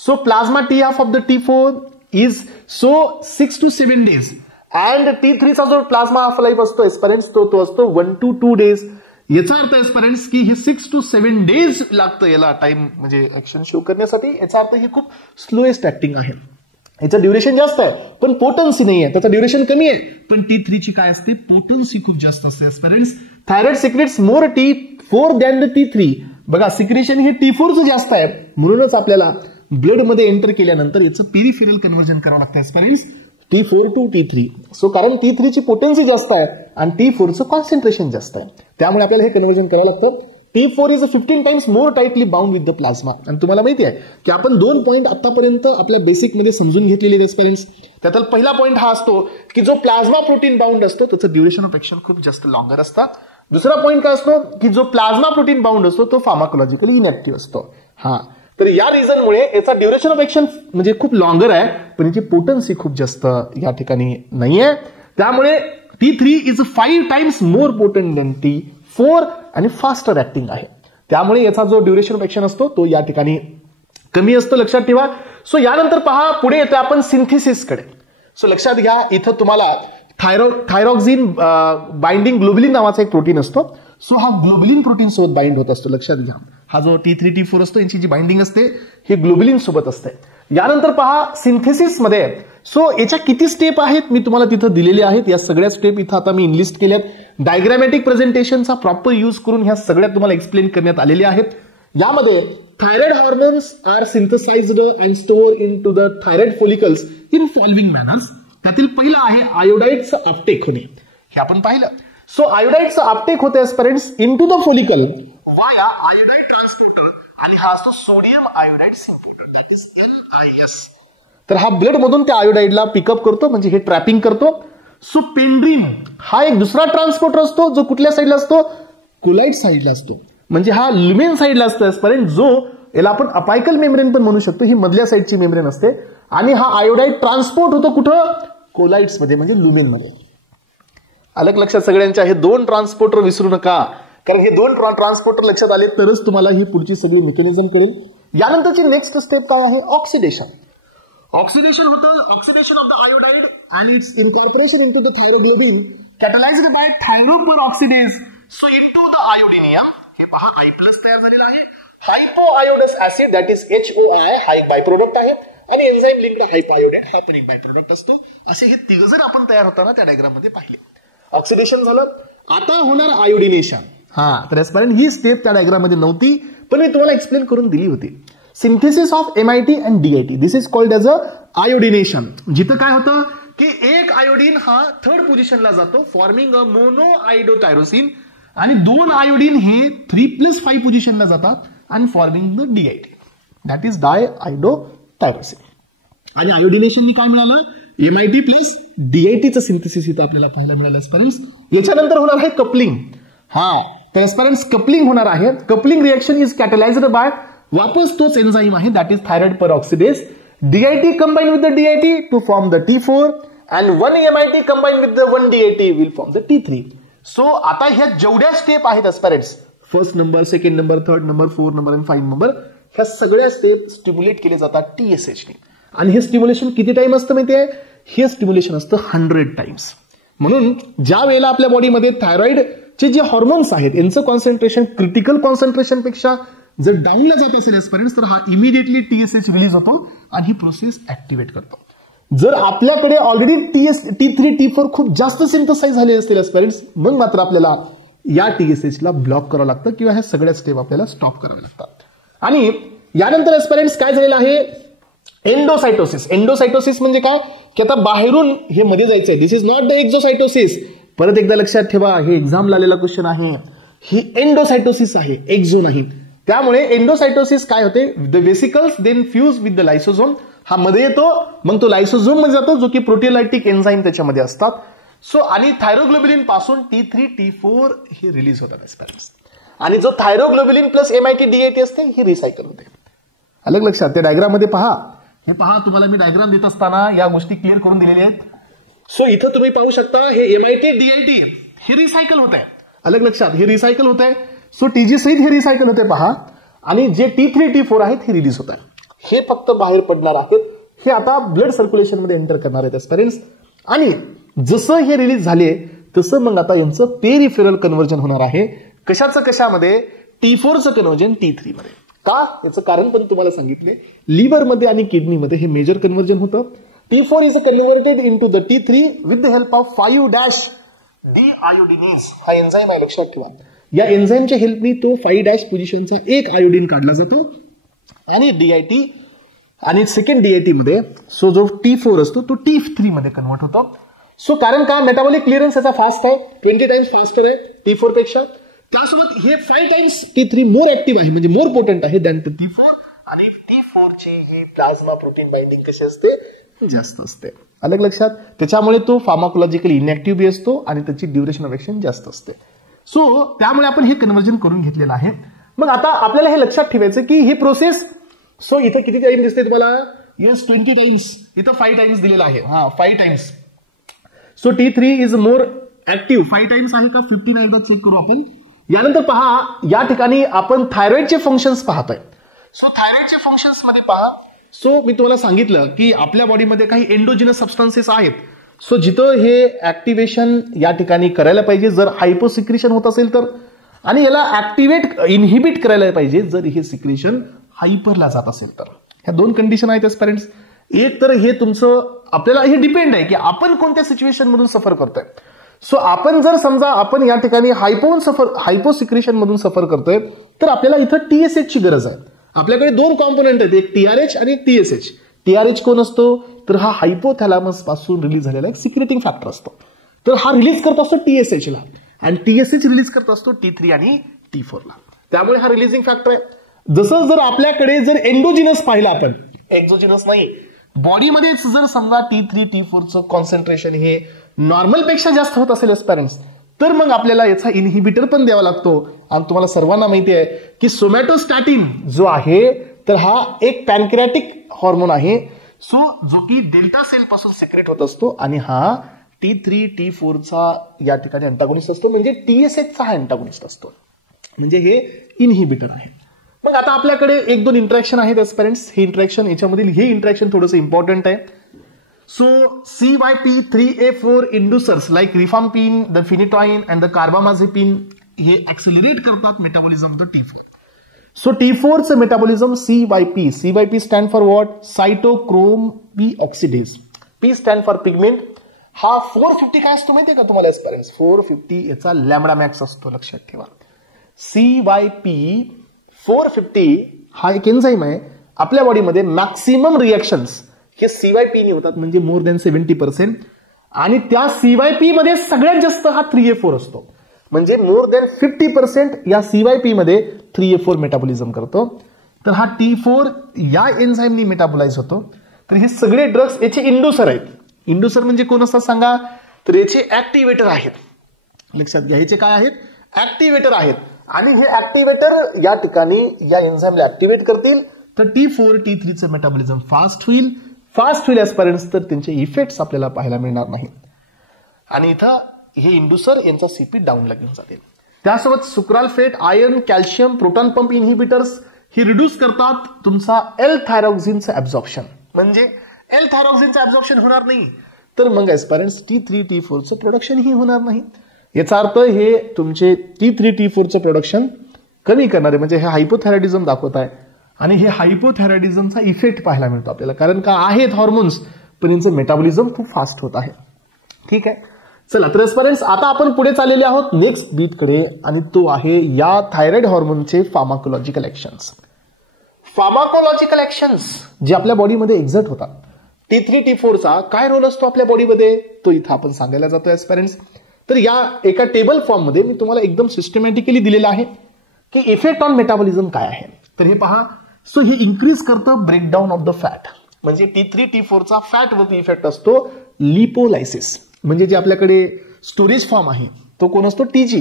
So plasma T1 of the T4 is 6 to 7 days and T3 चा जो प्लाझ्मा हाफ लाईफ असतो ऍस्पिरंट्स तो असतो 1 to 2 days. याचा अर्थ ऍस्पिरंट्स की हे 6 to 7 days लागतं याला टाइम म्हणजे ऍक्शन शो करण्यासाठी. याचा अर्थ हे खूप स्लोएस्ट ऍक्टिंग आहे. ह्याचं ड्युरेशन जास्त आहे पण पोटन्सी नाही आहे, त्याचं ड्युरेशन कमी आहे. पण T3 ची काय असते, पोटन्सी खूप जास्त असते. Aspirants thyroid secretes more T4 than the T3. बघा सिक्रेशन हे T4 चं जास्त आहे, म्हणूनच आपल्याला ब्लड मध्ये एंटर केल्यानंतर याचं पेरिफेरल कन्व्हर्जन करावं लागतं एस्पिरंट्स T4 to T3. सो कारण T3 ची पोटेन्सी जास्त आहे आणि T4 चं कॉन्सन्ट्रेशन जास्त आहे, त्यामुळे आपल्याला हे कन्व्हर्जन करावं लागतं. T4 is 15 times more tightly bound with the plasma. आणि तुम्हाला माहिती आहे की आपण 2 पॉईंट आतापर्यंत आपल्या बेसिक मध्ये समजून घेतलेले आहेत पेरेंट्स. त्यातला पहिला पॉईंट हा असतो की जो प्लाझ्मा प्रोटीन बाउंड असतो त्याचं ड्युरेशन ऑफ एक्शन खूप जास्त लॉंगर असतं. दुसरा पॉईंट काय असतो की जो प्लाझ्मा प्रोटीन बाउंड असतो तो फार्माकोलॉजिकली इनॅक्टिव्ह असतो. हा, तर या रिझनमुळे याचा ड्युरेशन ऑफ एक्शन म्हणजे खूप लॉंगर आहे पण याची पोटन्सी खूप जास्त या ठिकाणी नाहीये. त्यामुळे T3 is 5 times more potent than T4 आणि फास्टर ऍक्टिंग आहे. त्यामुळे याचा जो ड्युरेशन ऑफ एक्शन असतो तो या ठिकाणी कमी असतो, लक्षात ठेवा. सो यानंतर पहा पुढे येतो आपण सिंथेसिसकडे. सो लक्षात घ्या इथं तुम्हाला थायरॉक्सिन बाइंडिंग ग्लोबुलिन नावाचा एक प्रोटीन असतो. सो हा ग्लोबुलिन प्रोटीन सोबत बाइंड होत असतो, लक्षात घ्या. हा जो T3 T4 असतो यांची जी बाइंडिंग असते हे ग्लोबुलिन सोबत असते. यानंतर पहा सिंथेसिस मध्ये सो याच्या किती स्टेप आहेत मी तुम्हाला तिथं दिलेले आहेत. या सगळ्या स्टेप इथं आता मी इनलिस्ट केल्यात. डायग्रामॅटिक प्रेझेंटेशनचा प्रॉपर यूज करून ह्या सगळ्या तुम्हाला एक्सप्लेन करण्यात आलेल्या आहेत. यामध्ये thyroid hormones are synthesized and store into the thyroid follicles in following manners. त्यातील पहिलं आहे आयोडाईडचं अपटेक होणे, हे आपण पाहिलं. सो आयोडाईडचं अपटेक होते aspirants into the follicle via iodide transporter आणि हा असतो sodium iodide symporter, that is NIS. तर हा ब्लड मधून त्या आयोडाईडला पिकअप करतो म्हणजे हे ट्रॅपिंग करतो. सो पेंड्रिन हा एक दुसरा ट्रान्सपोर्टर असतो जो कुठल्या साईडला असतो, कोलाइड साईडला असतो. म्हणजे हा लुमेन साईडला असतो एस्पिरंट, जो याला आपण अपायकल मेम्ब्रेन पण म्हणू शकतो. ही मधल्या साईडची मेम्ब्रेन असते आणि हा आयोडाईड ट्रान्सपोर्ट होतो कुठं, कोलाइड्स मध्ये म्हणजे लुमेन मध्ये. अलग लक्षात सगळ्यांच्या, हे 2 ट्रान्सपोर्टर विसरू नका, कारण हे 2 ट्रान्सपोर्टर लक्षात आले तरच तुम्हाला ही पुढची सगळी मेकॅनिझम कळेल. यानंतरची नेक्स्ट स्टेप काय आहे, ऑक्सिडेशन. ऑक्सिडेशन होतं, oxidation of the iodide and its incorporation into the thyroglobulin catalysed by thyroperoxidase so into the iodinium. हे पहा I+ तयार झालेला आहे. Hypoiodous acid that is HOI हा एक बाय प्रोडक्ट आहे आणि एन्झाइम लिंक्ड हायपोआयोडेट हा पण एक बाय प्रोडक्ट असतो. असे हे तिघ जर आपण तयार होताना त्या डायग्राम मध्ये पाहिले. ऑक्सिडेशन झालं, आता होणार आयोडिनेशन. हा, तर एस्पिरंट ही स्टेप त्या डायग्राम मध्ये नव्हती पण मी तुम्हाला एक्सप्लेन करून दिली होती. Synthesis of MIT and DIT this is called as a iodination. जिथं काय होतं की एक आयोडीन हा 3rd पोझिशनला जातो फॉर्मिंग अ मोनो आयोडोटायरोसिन आणि 2 आयोडीन हे 3+5 पोझिशनला जातात आणि forming the DIT that is diiodotyrosine. आणि आयोडिनेशननी काय मिळालं, MIT प्लस DITचं सिंथेसिस इथं आपल्याला पाहायला मिळालं एस्पिरंट्स. याच्यानंतर होणार आहे कपलिंग. हा, तर एस्पिरंट्स कपलिंग होणार आहे. Coupling reaction is catalysed by वापस तोच एन्झाइम आहे that is thyroid peroxidase. DIT combine with the DIT to form the T4 and 1 MIT combine with the 1 DIT will form the T3. So आता ह्या जेवढ्या step आहेत aspirants, 1st number, 2nd number, 3rd number, 4th number आणि 5th number, ह्या सगळ्या step stimulate केले जातात TSH ने. आणि हे स्टिम्युलेशन किती टाइम असतं माहिती आहे, हे स्टिम्युलेशन असतं 100 टाइम्स. म्हणून ज्या वेळेला आपल्या बॉडीमध्ये थायरॉइडचे जे हॉर्मोन्स आहेत यांचं कॉन्सन्ट्रेशन क्रिटिकल कॉन्सन्ट्रेशन पेक्षा जर डाऊनला जात असेल एस्पिरंट्स तर हा इमिडिएटली TSH रिलीज होतो आणि ही प्रोसेस ऍक्टिव्हेट करतो. जर आपल्याकडे ऑलरेडी T3 T4 खूप जास्त सिंथेसाइज झाले असतील एस्पिरंट्स, मग मात्र आपल्याला या TSH ला ब्लॉक करावं लागतं किंवा ह्या सगळ्या स्टेप आपल्याला स्टॉप कराव्या लागतात. आणि यानंतर एस्पिरंट्स काय झालेलं आहे, एंडोसायटोसिस. एंडोसायटोसिस म्हणजे काय की आता बाहेरून हे मध्ये जायचंय. दिस इज नॉट द एक्झोसायटोसिस. परत एकदा लक्षात ठेवा, हे एक्झामला आलेला क्वेश्चन आहे. ही एंडोसायटोसिस आहे, एक्झो नाही. त्यामुळे एंडोसायटोसिस काय होते, the vesicles then fuse with the lysosome. हा मध्ये येतो, मग तो लायसोझोम मध्ये जातो जो की प्रोटिओलायटिक एन्झाईम त्याच्यामध्ये असतात. सो आणि थायरोग्लोबुलिन पासून T3 T4 हे रिलीज होतात एस्पिरंट्स. आणि जो थायरोग्लोबुलिन प्लस MIT DIT असते ही रिसायकल होते. अलग लक्षात, त्या डायग्राम मध्ये पहा, हे पहा तुम्हाला मी डायग्राम देत असताना या गोष्टी क्लिअर करून दिलेल्या आहेत. सो इथं तुम्ही पाहू शकता हे MIT DIT हे रिसायकल होत आहे. अलग लक्षात, हे रिसायकल होत आहे. सो TG सहित हे रिसायकल होते पहा. आणि जे T3 T4 आहेत हे रिलीज होत आहे. हे फक्त बाहेर पडणार आहेत, हे आता ब्लड सर्क्युलेशन मध्ये एंटर करणार आहेत एस्पिरंट्स. आणि जसं हे रिलीज झाले तसं मग आता यांचं पेरिफेरल कन्व्हर्जन होणार आहे. कशाचं कशामध्ये, T4चं कन्व्हर्जन T3 मध्ये. का, याचं कारण पण तुम्हाला सांगितले. लिव्हरमध्ये आणि किडनीमध्ये हे मेजर कन्व्हर्जन होतं T4 is converted into the T3 with the help of 5-deiodinase. हा एन्झाईम आहे, लक्षात ठेवा. या एन्झाईमच्या हेल्पनी तो 5' पोझिशनचा एक आयोडीन काढला जातो आणि DIT आणि सेकंड DIT मध्ये सो जो T4 असतो तो T3 मध्ये कन्वर्ट होतो. सो कारण का मेटाबॉलिक क्लिअरन्स याचा फास्ट आहे, 20 टाइम्स फास्टर आहे T4 पेक्षा. त्यासोबत हे 5 टाइम्स T3 मोर ऍक्टिव्ह आहे, म्हणजे मोर पोटंट आहे दॅन T4. आणि T4 ची ही प्लाझ्मा प्रोटीन बाइंडिंग कशी असते, जास्त असते. अलग लक्षात. त्याच्यामुळे तो फार्माकोलॉजिकली इनएक्टिव्ह बी असतो आणि त्याची ड्युरेशन ऑफ ऍक्शन जास्त असते. सो त्यामुळे आपण हे कन्व्हर्जन करून घेतलेलं आहे. मग आता आपल्याला हे लक्षात ठेवायचं की ही प्रोसेस, सो इथं किती टाइम दिसते तुम्हाला, येस 20 टाइम्स, इथं 5 टाइम्स दिलेला आहे. 5 times. So T3 is more active. 5 times आहे का 15 एकदा चेक करू आपण. यानंतर पहा, या ठिकाणी आपण थायरॉइडचे फंक्शन्स पाहतोय. सो थायरॉइडचे फंक्शन्स मध्ये पहा. सो मी तुम्हाला सांगितलं की आपल्या बॉडीमध्ये काही एंडोजिनस सबस्टन्सेस आहेत. सो जिथं हे ऍक्टिव्हेशन या ठिकाणी करायला पाहिजे जर हायपोसिक्रेशन होत असेल तर, आणि याला ऍक्टिव्हेट इनहिबिट करायला पाहिजे जर हे सिक्रेशन हायपरला जात असेल तर. ह्या दोन कंडिशन आहेत पेरेंट्स. एक तर हे तुमचं आपल्याला हे डिपेंड आहे की आपण कोणत्या सिच्युएशन मधून सफर करतोय. सो आपण जर समजा आपण या ठिकाणी हायपोसिक्रेशन मधून सफर करतोय तर आपल्याला इथं TSH ची गरज आहे. आपल्याकडे दोन कॉम्पोनंट आहेत, एक TRH आणि एक TSH. TRH कोण असतो, तर हा हायपोथॅलॅमस पासून रिलीज झालेला एक सिक्रेटिंग फॅक्टर असतो. तर हा रिलीज करत असतो TSH ला आणि TSH रिलीज करत असतो T3 आणि T4 ला. त्यामुळे हा रिलीजिंग फॅक्टर आहे. जसं जर आपल्याकडे जर एंडोजिनस पाहिलं आपण, एक्झोजिनस नाही, बॉडीमध्येच जर समजा T3 T4चं कॉन्सन्ट्रेशन हे नॉर्मल पेक्षा जास्त होत असेल पेरेंट्स, तर मग आपल्याला याचा इनहिबिटर पण द्यावा लागतो. आणि तुम्हाला सर्वांना माहिती आहे की सोमॅटोस्टॅटिन जो आहे तर हा एक पॅनक्रियाटिक हॉर्मोन आहे. सो जो की डेल्टा सेल पासून सिक्रेट होत असतो आणि हा T3 T4चा या ठिकाणी अँटागोनिस्ट असतो, म्हणजे TSH चा हा अँटागोनिस्ट असतो, म्हणजे हे इनहिबिटर आहे. मग आता आपल्याकडे 1-2 इंटरॅक्शन आहेत पेरेंट्स. हे इंटरॅक्शन याच्यामधील हे इंटरॅक्शन थोडंसं इम्पॉर्टंट आहे. So CYP3A4 inducers like rifampin, the phenytoin and the carbamazepine हे accelerate करतात metabolism of the T4. So T4 चं metabolism CYP stand for what? Cytochrome P oxidase. P stand for pigment. हा 450 काय असतो माहितीये का तुम्हाला पेरेंट्स? 450 याचा लॅम्बडा मॅक्स असतो, लक्षात ठेवा. CYP450 हा एक एन्झाईम आहे. आपल्या बॉडीमध्ये मॅक्सिमम रिएक्शन्स हे CYP ने होतात, म्हणजे मोर दॅन 70%. आणि त्या CYP मध्ये सगळ्यात जास्त हा 3A4 असतो, म्हणजे मोर दॅन 50% या CYP मध्ये 3A4 मेटाबॉलिझम करतो. तर हा T4 या एन्झाईमनी मेटाबोलाइज होतो. तर हे सगळे ड्रग्स याचे इंडुसर आहेत. इंडुसर म्हणजे कोण असतात सांगा, तर याचे ऍक्टिव्हेटर आहेत. लक्षात घ्या, याचे काय आहेत? ऍक्टिव्हेटर आहेत. आणि हे ऍक्टिव्हेटर या ठिकाणी या एन्झाईमला ऍक्टिव्हेट करतील तर T4 T3चं मेटाबॉलिझम फास्ट होईल ऍस्पायरन्स, तर त्यांचे इफेक्ट्स आपल्याला पाहायला मिळणार नाही. आणि इथं हे इंडुसर यांचा CP डाऊनला घेऊन जातील. त्यासोबत sucralfate, iron, calcium, proton pump inhibitors ही रिड्यूस करतात तुमचा L-थायरॉक्सिनचं ऍब्झॉर्प्शन. म्हणजे L-थायरॉक्सिनचं ऍब्झॉर्प्शन होणार नाही तर मग ऍस्पायरन्स T3 T4चं प्रोडक्शन ही होणार नाही. याचा अर्थ हे तुमचे T3 T4चं प्रोडक्शन कमी करणारे, म्हणजे हे हायपोथायरॉइडिझम दाखवत आहे. आणि हे हायपोथायरॉइडिझमचा इफेक्ट पाहायला मिळतो आपल्याला, कारण का आहेत हॉर्मोन्स पण यांचं मेटाबॉलिझम खूप फास्ट होत आहे. ठीक आहे, चला तर एस्पायरन्स आता आपण पुढे चाललेले आहोत नेक्स्ट बीट कडे, आणि तो आहे या थायरॉइड हॉर्मोनचे फार्माकोलॉजिकल ऍक्शन्स. फार्माकोलॉजिकल ऍक्शन्स जे आपल्या बॉडीमध्ये एक्झर्ट होतात. T3 T4चा काय रोल असतो आपल्या बॉडीमध्ये, तो इथं आपण सांगायला जातोय एस्पायरन्स. तर या एका टेबल फॉर्म मध्ये मी तुम्हाला एकदम सिस्टमॅटिकली दिलेलं आहे की इफेक्ट ऑन मेटाबॉलिझम काय आहे. तर हे पहा, सो हे इन्क्रीज करतं ब्रेकडाऊन ऑफ द फॅट. म्हणजे T3 T4चा फॅट वरती इफेक्ट असतो लिपोलायसिस. म्हणजे जे आपल्याकडे स्टोरेज फॉर्म आहे तो कोण असतो, TG.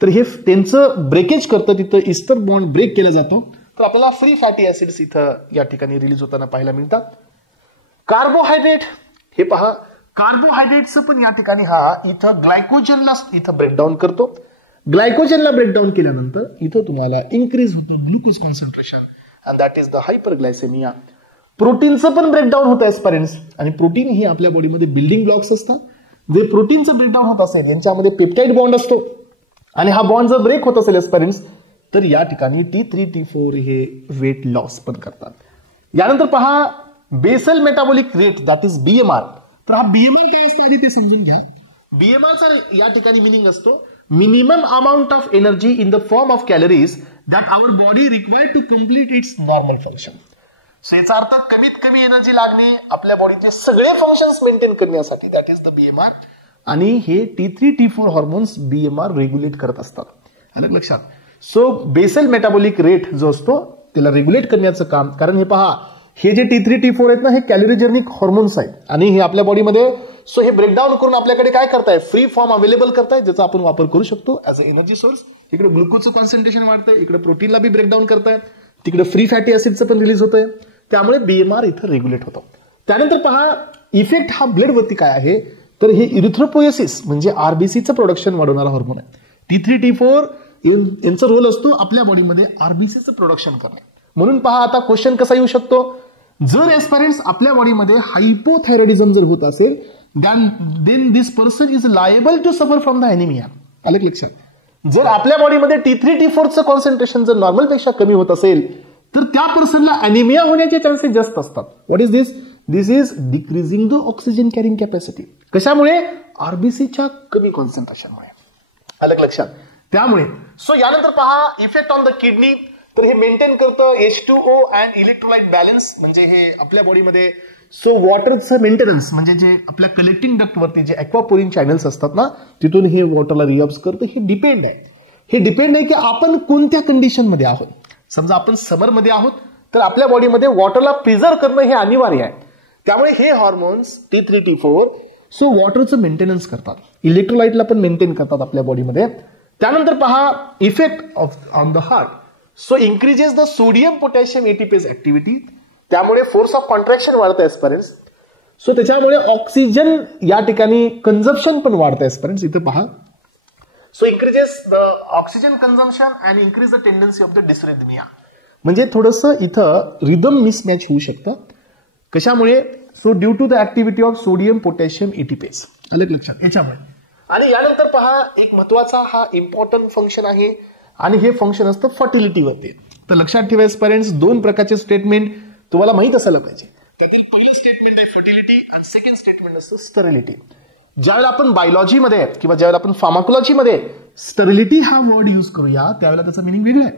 तर हे त्यांचं ब्रेकेज करतं, तिथं इस्टर बॉन्ड ब्रेक केला जातो. तर आपल्याला फ्री फॅटी ऍसिड्स इथं या ठिकाणी रिलीज होताना पाहायला मिळतात. कार्बोहायड्रेट, हे पहा, कार्बोहायड्रेटचं पण या ठिकाणी हा इथं ग्लायकोजनला इथं ब्रेकडाऊन करतो. ग्लायकोजनला ब्रेकडाऊन केल्यानंतर इथं तुम्हाला इन्क्रीज होतो glucose concentration, and that is the hyperglycaemia. प्रोटीनचं पण ब्रेकडाऊन होतं एस्पायरन्स. आणि प्रोटीन ही आपल्या बॉडीमध्ये बिल्डिंग ब्लॉक्स असतात. जे प्रोटीनचं ब्रेकडाऊन होत असेल यांच्यामध्ये पेप्टाइड बॉन्ड असतो, आणि हा बॉन्ड जर ब्रेक होत असेल एस्पायरन्स तर या ठिकाणी T3 T4 हे वेट लॉस पण करतात. यानंतर पहा, basal metabolic rate that is BMR. तर हा बीएमआर काय असतं आधी ते समजून घ्या. बीएमआरचा या ठिकाणी मिनिंग असतो minimum amount of energy in the form of calories that our body required to complete its normal function. So याचा अर्थ कमीत कमी एनर्जी लागणे आपल्या बॉडीचे सगळे फंक्शन्स मेंटेन करण्यासाठी, दॅट इज द बीएमआर. आणि हे T3 T4 hormones BMR regulate करत असतात. आलं लक्षात. सो बेसल मेटाबॉलिक रेट जो असतो त्याला रेग्युलेट करण्याचं काम, कारण हे पहा हे जे T3 T4 आहेत ना हे कॅलोरीजेनिक हॉर्मोन्स आहेत आणि हे आपल्या बॉडीमध्ये सो हे ब्रेकडाऊन करून आपल्याकडे काय करताय, फ्री फॉर्म अवेलेबल करताय ज्याचा आपण वापर करू शकतो ऍज अ एनर्जी सोर्स. इकडे ग्लुकोजचं कॉन्सन्ट्रेशन वाढतंय, इकडे प्रोटीनला बी ब्रेकडाऊन करताय, तिकडे फ्री फॅटी ऍसिडचं पण रिलीज होतंय. त्यामुळे बीएमआर इथं रेग्युलेट होतं. त्यानंतर पहा इफेक्ट हा ब्लडवरती काय आहे, तर हे इरिथ्रोपोएसिस म्हणजे आरबीसीचं प्रोडक्शन वाढवणारा हॉर्मोन आहे. T3 T4 यांचा रोल असतो आपल्या बॉडीमध्ये आरबीसीचं प्रोडक्शन करणे. म्हणून पहा आता क्वेश्चन कसा येऊ शकतो, जर एस्पिरंट्स आपल्या बॉडीमध्ये हायपोथायरॉइडिझम जर होत असेल then this person is liable to suffer from the anaemia. आलं लक्षात. जर आपल्या बॉडीमध्ये T3 T4चं कॉन्सन्ट्रेशन जर नॉर्मल पेक्षा कमी होत असेल तर त्या पर्सनला अॅनिमिया होण्याचे चान्सेस जास्त असतात. What is this, this is decreasing the oxygen carrying capacity. कशामुळे, आरबीसीच्या कमी कॉन्सन्ट्रेशनमुळे. आलं लक्षात. त्यामुळे सो यानंतर पहा इफेक्ट ऑन द किडनी. तर हे मेंटेन करतं H2O अँड इलेक्ट्रोलाइट बॅलन्स. म्हणजे हे आपल्या बॉडीमध्ये सो वॉटरचं मेंटेनन्स म्हणजे जे आपल्या कलेक्टिंग डक्टवरती जे ॲक्वापोरिन चॅनल्स असतात ना तिथून हे वॉटरला रिअब्स करतं. हे डिपेंड आहे. हे डिपेंड आहे की आपण कोणत्या कंडिशनमध्ये आहोत. समजा आपण समरमध्ये आहोत तर आपल्या बॉडीमध्ये वॉटरला प्रिझर्व करणं हे अनिवार्य आहे. त्यामुळे हे hormones T3 T4 so वॉटरचं maintenance करतात, इलेक्ट्रोलाइटला पण मेंटेन करतात आपल्या बॉडीमध्ये. त्यानंतर पहा effect on the heart. So increases the sodium potassium ATPase activity. त्यामुळे फोर्स ऑफ कॉन्ट्रॅक्शन वाढतं एस्पिरंट्स. सो त्याच्यामुळे ऑक्सिजन या ठिकाणी कंझम्पशन पण वाढतं एस्पिरंट्स. इथं पहा so increases the oxygen consumption and increase the tendency of the dysrhythmia. म्हणजे थोडंसं इथं रिदम मिसमॅच होऊ शकतं. कशामुळे, so due to the activity of sodium potassium ATPase. आलं लक्षात याच्यामुळे. आणि यानंतर पहा एक महत्वाचा हा इम्पॉर्टंट फंक्शन आहे आणि हे फंक्शन असतं फर्टिलिटीवरती. तर लक्षात ठेवा पेरेंट्स, दोन प्रकारचे स्टेटमेंट तुम्हाला माहित असायला पाहिजे. त्यातील पहिलं स्टेटमेंट आहे फर्टिलिटी आणि सेकंड स्टेटमेंट असतं स्टरिलिटी. ज्यावेळेला आपण बायोलॉजीमध्ये किंवा ज्यावेळेला आपण फार्माकोलॉजीमध्ये स्टरिलिटी हा वर्ड यूज करूया त्यावेळेला त्याचं मिनिंग वेगळं आहे.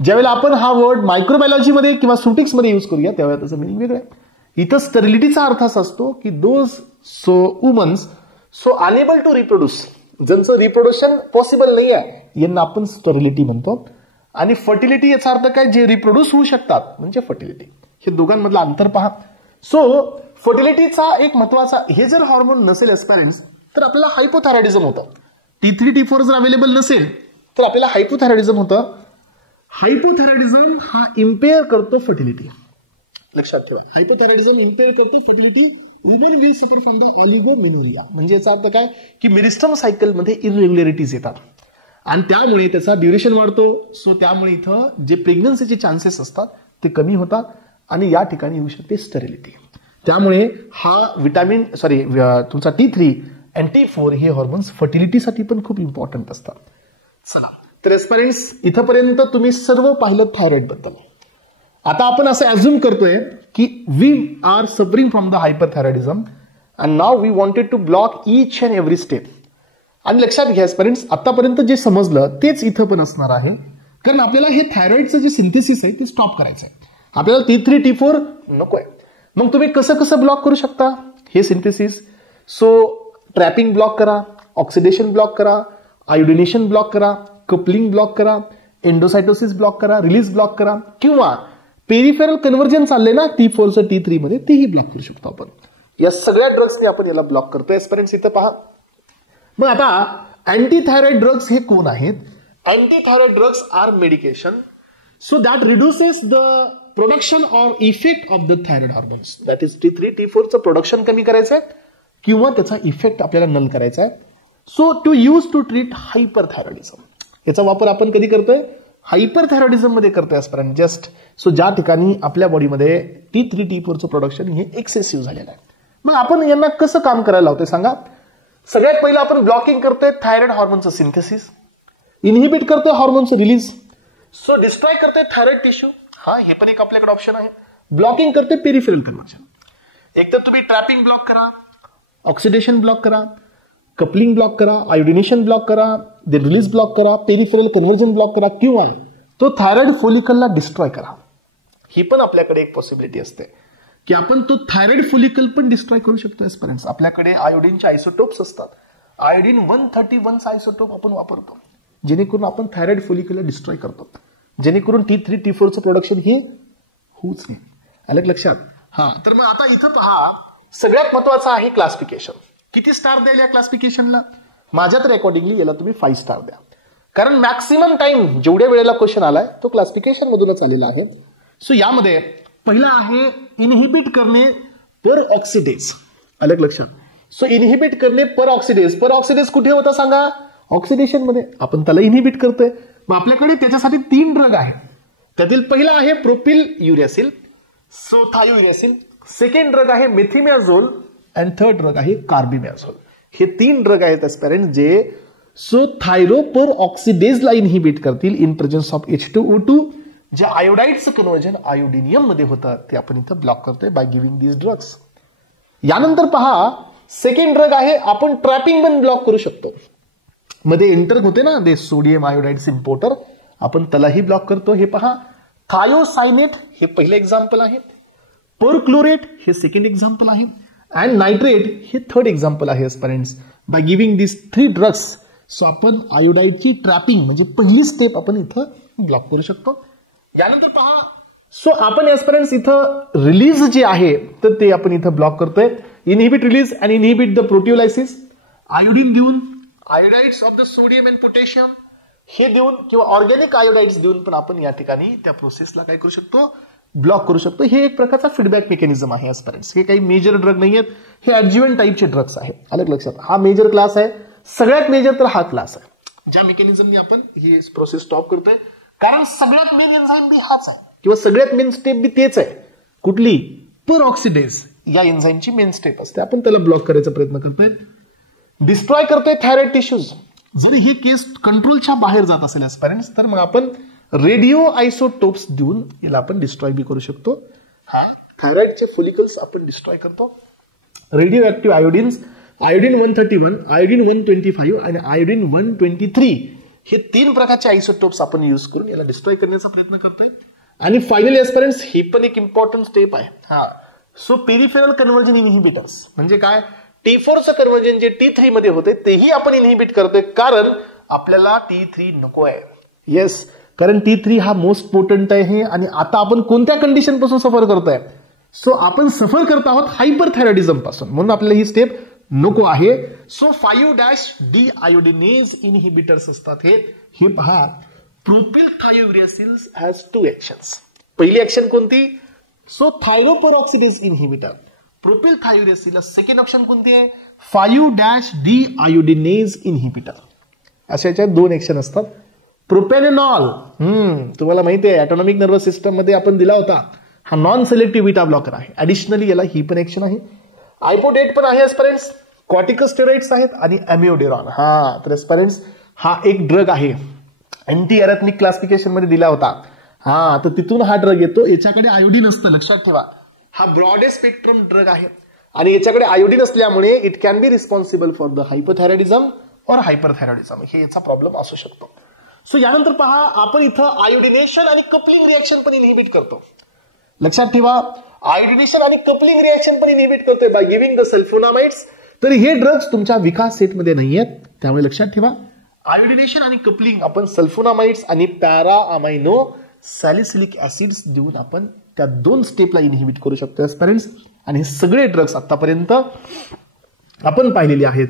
ज्यावेळेला आपण हा वर्ड मायक्रोबायोलॉजीमध्ये किंवा सुटिक्समध्ये यूज करूया त्यावेळेला त्याचं मिनिंग वेगळं आहे. इथं स्टरिलिटीचा अर्थ असा असतो की those womans so enable to reproduce, ज्यांचं रिप्रोडक्शन पॉसिबल नाही आहे यांना आपण स्टरिलिटी म्हणतो. आणि फर्टिलिटी याचा अर्थ काय, जे रिप्रोड्यूस होऊ शकतात म्हणजे फर्टिलिटी. हे दोघांमधलं अंतर पहा. सो फर्टिलिटीचा एक महत्वाचा, हे जर हॉर्मोन नसेल एस्पिरंट्स तर आपल्याला हायपोथायरॉइडिझम होतं. T3 T4 जर अवेलेबल नसेल तर आपल्याला हायपोथायरॉइडिझम होतं. हायपोथायरॉइडिझम हा इम्पेअर करतो फर्टिलिटी. लक्षात ठेवा, हायपोथायरॉइडिझम इम्पेअर करतो fertility. Women we suffer from the oligomenorrhoea. म्हणजे याचा अर्थ काय की मेरिस्टम सायकलमध्ये इररेग्युलरिटीज येतात आणि त्यामुळे त्याचा ड्युरेशन वाढतो. सो त्यामुळे इथं जे प्रेग्नन्सीचे चान्सेस असतात ते कमी होतात आणि या ठिकाणी येऊ शकते स्टरिलिटी. त्यामुळे हा तुमचा T3 आणि T4 हे हॉर्मोन्स फर्टिलिटीसाठी पण खूप इम्पॉर्टंट असतात. चला तर एस्पिरंट्स इथपर्यंत तुम्ही सर्व पाहिलं थायरॉइड बद्दल. आता आपण असं अझ्युम करतोय की we are suffering from the hyperthyroidism and now we wanted to block each and every step. आणि लक्षात घ्या एस्पिरंट्स, आतापर्यंत जे समजलं तेच इथं पण असणार आहे, कारण आपल्याला हे थायरॉइडचं जे सिंथेसिस आहे ते स्टॉप करायचं आहे. आपल्याला T3 T4 नको आहे. मग तुम्ही कसं ब्लॉक करू शकता हे सिंथेसिस. सो ट्रॅपिंग ब्लॉक करा, ऑक्सिडेशन ब्लॉक करा, आयोडिनेशन ब्लॉक करा, कपलिंग ब्लॉक करा, एंडोसायटोसिस ब्लॉक करा, रिलीज ब्लॉक करा, किंवा पेरिफेरल कन्व्हर्जन चालले ना T4चं T3 मध्ये तेही ब्लॉक करू शकतो आपण. या सगळ्या ड्रग्सने आपण याला ब्लॉक करतोय एस्पिरंट्स. इथं पहा. मग आता अँटीथायरॉइड ड्रग्स हे कोण आहेत? Antithyroid drugs are medication so that reduces the production or effect of the thyroid hormones. That is T3 T4चं प्रोडक्शन कमी करायचं आहे किंवा त्याचा इफेक्ट आपल्याला नल करायचा आहे. So to use to treat hyperthyroidism. याचा वापर आपण कधी करतोय? हायपरथायरॉइडिझम मध्ये करतोय एस्पिरंट. जस्ट सो ज्या ठिकाणी आपल्या बॉडीमध्ये T3 T4चं प्रोडक्शन हे एक्सेसिव्ह झालेलं आहे. मग आपण यांना कसं काम करायला लावतोय सांगा. सगळ्यात पहिलं आपण ब्लॉकिंग करतोय थायरॉइड हॉर्मोनचं सिंथेसिस, इनहिबिट करतोय हॉर्मोनचं रिलीज, सो डिस्ट्रॉय करतोय थायरॉइड टिश्यू. हा हे पण एक आपल्याकडे ऑप्शन आहे. ब्लॉकिंग करते पेरिफेरल कन्वर्जन. एक तर तुम्ही ट्रॅपिंग ब्लॉक करा, ऑक्सिडेशन ब्लॉक करा, कपलिंग ब्लॉक करा, आयोडिनेशन ब्लॉक करा, दे रिलीज ब्लॉक करा, पेरिफेरल कन्वर्जन ब्लॉक करा, किंवा तो थायरॉइड फोलिकलला डिस्ट्रॉय करा. ही पण आपल्याकडे एक पॉसिबिलिटी असते की आपण तो थायरॉइड फोलिकल पण डिस्ट्रॉय करू शकतो. एस्पिरंट्स, आपल्याकडे आयोडीनचे आयसोटोप्स असतात. आयोडीन 131 आयसोटोप आपण वापरतो जेणेकरून आपण थायरॉइड फोलिकलला डिस्ट्रॉय करतो, जेणेकरून T3 T4चं प्रोडक्शन हे होऊच नाही. आलं लक्षात? तर मग आता इथं पहा, सगळ्यात महत्वाचं आहे क्लासिफिकेशन. किती स्टार द्याल या क्लासिफिकेशनला? माझ्या तर अकॉर्डिंगली याला तुम्ही 5 स्टार द्या, कारण मॅक्सिमम टाइम जेवढ्या वेळेला क्वेश्चन आलाय तो क्लासिफिकेशन मधूनच आलेला आहे. सो यामध्ये पहिला आहे इनहिबिट करणे पर ऑक्सिडेज. अलग लक्षात. सो इनहिबिट करणे पर ऑक्सिडेज. पर ऑक्सिडेज कुठे होता सांगा? ऑक्सिडेशन मध्ये. आपण त्याला इनहिबिट करतोय. मग आपल्याकडे त्याच्यासाठी 3 ड्रग आहे. त्यातील पहिला आहे प्रोपिल युरॅसिल, सो थायोयुरॅसिल. सेकंड ड्रग आहे मेथिमॅझोल अँड थर्ड ड्रग आहे कार्बिमॅझोल. हे 3 ड्रग आहेत एस्पिरंट्स जे सो थायरोपर ऑक्सिडेजला इनहिबिट करतील इन प्रेझेन्स ऑफ H2O2. जे आयोडाईडचं कन्वर्जन आयोडिनियम मध्ये होतं ते आपण इथं ब्लॉक करतोय बाय गिव्हिंग दीज ड्रग्स. यानंतर पहा, सेकंड ड्रग आहे आपण ट्रॅपिंग पण ब्लॉक करू शकतो. मध्ये एंटर होते ना ते सोडियम आयोडाइड्स इम्पोर्टर, आपण त्यालाही ब्लॉक करतो. हे पहा, थायोसायनेट हे पहिले एक्झाम्पल आहे, परक्लोरेट हे सेकंड एक्झाम्पल आहे, अँड नायट्रेट हे थर्ड एक्झाम्पल आहे. Aspirants, by giving this 3 drugs so आपण आयोडाईडची ट्रॅपिंग म्हणजे पहिली स्टेप आपण इथं ब्लॉक करू शकतो. यानंतर पहा, सो आपण एस्पिरंट्स इथं रिलीज जे आहे तर ते आपण इथं ब्लॉक करतोय. Inhibit release and inhibit the proteolysis. Iodine देऊन, iodides of the sodium and potassium हे देऊन किंवा ऑर्गॅनिक आयोडाइड्स देऊन पण आपण या ठिकाणी त्या प्रोसेसला काय करू शकतो? ब्लॉक करू शकतो. हे एक प्रकारचा फीडबॅक मेकॅनिझम आहे एस्पिरंट्स. हे काही मेजर ड्रग नाही आहेत, हे ॲडज्युएंट टाईपचे ड्रग्स आहेत. अलग लक्षात. हा मेजर क्लास आहे, सगळ्यात मेजर तर हा क्लास आहे ज्या मेकॅनिझमने आपण ही प्रोसेस स्टॉप करतोय, कारण सगळ्यात मेन एन्झाईम बी हाच आहे किंवा सगळ्यात मेन स्टेप बी तेच आहे. कुठली? पर ऑक्सिडेज या एन्झाईमची मेन स्टेप असते. आपण त्याला ब्लॉक करायचा प्रयत्न करतोय, डिस्ट्रॉय करतोय थायरॉइड टिश्यूज. जर हे केस कंट्रोलच्या बाहेर जात असेल एस्पिरंट्स तर मग आपण रेडिओ आयसोटोप्स देऊन याला आपण डिस्ट्रॉय बी करू शकतो. थायरॉइडचे फोलिकल्स आपण डिस्ट्रॉय करतो. रेडिओ ऍक्टिव्ह आयोडीन्स, आयोडीन 131, आयोडीन 125 आणि आयोडीन 123 हे 3 प्रकारचे आयसोटोप्स आपण यूज करून याला डिस्ट्रॉय करण्याचा प्रयत्न करतोय. आणि फायनली एस्पिरंट्स ही पण एक इम्पॉर्टंट स्टेप आहे. सो पेरिफेरल कन्वर्जन इनहिबिटर्स म्हणजे काय? T4चं कन्वर्जन जे T3 मध्ये होते तेही आपण इनहिबिट करतोय, कारण आपल्याला T3 नको आहे. येस, कारण T3 हा मोस्ट पोटंट आहे. आणि आता आपण कोणत्या कंडिशन पासून सफर करतोय? सो आपण सफर करत आहोत हायपरथायरॉइडिझम पासून, म्हणून आपल्याला ही स्टेप नको आहे. सो 5' आयोडिनेज इनहिबिटर्स असतात हे पहा. Propyl thiouracils has 2 actions. पहिली ऍक्शन कोणती? So thyroperoxidase inhibitor. प्रोपिल थायोयुरॅसिलला सेकंड ऑप्शन कोणती आहे? 5' आयोडिनेज इनहिबिटर. अशा याच्यात 2 ऍक्शन असतात. प्रोपेनेनॉल तुम्हाला माहिती आहे ऑटोनॉमिक नर्वस सिस्टम मध्ये आपण दिला होता. हा नॉन सिलेक्टिव्ह बीटा ब्लॉकर आहे. ऍडिशनली याला ही पण ऍक्शन आहे. आयपोडेट पण आहे एस्पिरंट्स. कॉर्टिकोस्टेरॉइड्स आहेत आणि अमिओडेरॉन. तर एस्पिरंट्स हा एक ड्रग आहे, अँटी अरेथमिक क्लासिफिकेशन मध्ये दिला होता. तर तिथून हा ड्रग येतो. याच्याकडे आयोडीन असतं, लक्षात ठेवा. हा ब्रॉडेस्ट स्पेक्ट्रम ड्रग आहे आणि याच्याकडे आयोडीन असल्यामुळे it can be responsible for the hypothyroidism और हायपरथायरॉइडिझम हे याचा प्रॉब्लेम असू शकतो. सो यानंतर पहा, आपण इथं आयोडिनेशन आणि कपलिंग रिएक्शन पण इनहिबिट करतो. लक्षात ठेवा, आयोडिनेशन आणि कपलिंग रिएक्शन पण इनहिबिट करतोय बाय गिव्हिंग द सल्फोनामाइड्स. तर हे ड्रग्स तुमच्या विकास सेटमध्ये नाही आहेत, त्यामुळे लक्षात ठेवा. आयोडिनेशन आणि कपलिंग आपण सल्फोनामाइड्स आणि पॅरा अमायनो सॅलिसिलिक ऍसिड्स देऊन आपण त्या 2 स्टेपला इनहिबिट करू शकतो एस्पिरंट्स. आणि हे सगळे ड्रग्स आतापर्यंत आपण पाहिलेले आहेत.